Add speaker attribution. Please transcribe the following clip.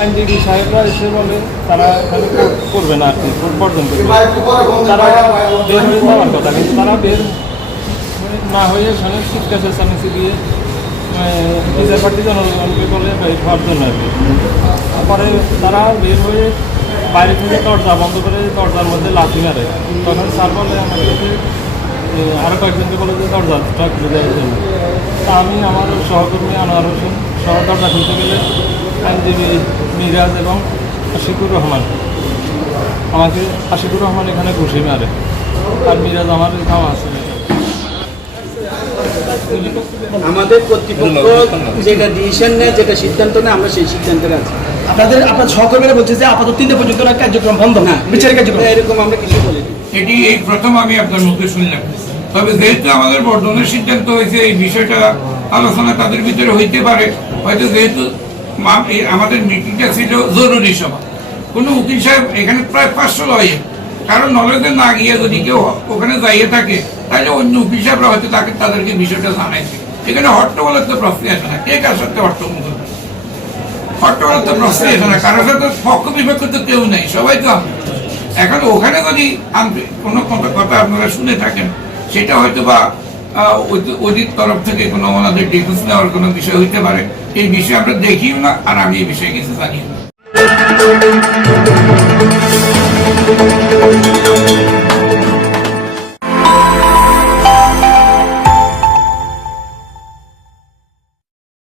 Speaker 1: আইনজীবী সাহেবরা এসে বলে তারা এখানে করবে না আর কি বর্জন করবে। তারা বের হয়ে যাওয়ার কথা কিন্তু তারা বের না হয়ে এখানে চিৎকার চানিয়ে দিয়ে বিচার পার্টি জনগণকে বলে হওয়ার আর কি। তারপরে তারা বের হয়ে বাইরে থেকে দরজা বন্ধ করে দরজার মধ্যে লাথি মারে। তখন স্যার বলে আমাদেরকে এ, আরও কয়েকজনকে বলে যে দরজাটা খুলে দেওয়ার জন্য। তা আমি আমার সহকর্মী আনোয়ার হোসেন সহ দরজা খুলতে গেলে আইনজীবী মিরাজ এবং আশিকুর রহমান। আমাকে আশিকুর রহমান এখানে ঘুষি মারে। আর মিরাজ আমার খাওয়া আছে।
Speaker 2: আমাদের কর্তৃপক্ষ যেটা ডিসিশন নেয় যেটা সিদ্ধান্ত নেয় আমরা সেই সিদ্ধান্তের আছি।
Speaker 3: আপনাদের আপনার সহকর্মীরা বলছে যে আপাতত তিনটে পর্যন্ত কার্যক্রম বন্ধ
Speaker 2: না
Speaker 3: বিচারের কার্যক্রম।
Speaker 2: এরকম আমরা কিছু বলিনি।
Speaker 4: এটি এই প্রথম আমি আপনার মুখে শুনলাম। তবে যেহেতু আমাদের বর্ধনের সিদ্ধান্ত হয়েছে এই বিষয়টা আলোচনা তাদের ভিতরে হইতে পারে। হয়তো যেহেতু আমাদের মিটিংটা ছিল জরুরি সভা। কোনো উকিল সাহেব এখানে প্রায় পাঁচশো লয়ে। কারণ নলেজে না গিয়ে যদি কেউ ওখানে যাইয়ে থাকে, তাহলে অন্য উকিল সাহেবরা হয়তো তাকে, তাদেরকে বিষয়টা জানাইছে। এখানে হট্টগোলের তো প্রশ্নই আসে না। কে কার সাথে হট্টগোল করবে? হট্টগোলের তো প্রশ্নই আসে না। কারোর সাথে পক্ষ বিপক্ষ তো কেউ নেই, সবাই তো। এখন ওখানে যদি আন্ত- কোনো কথা আপনারা শুনে থাকেন, সেটা হয়তো বা অতীত তরফ থেকে কোনো আমাদের ডিটেলস নেওয়ার কোনো বিষয় হইতে পারে। এই বিষয়ে আমরা দেখিও না, আর আমি এই বিষয়ে কিছু জানি না।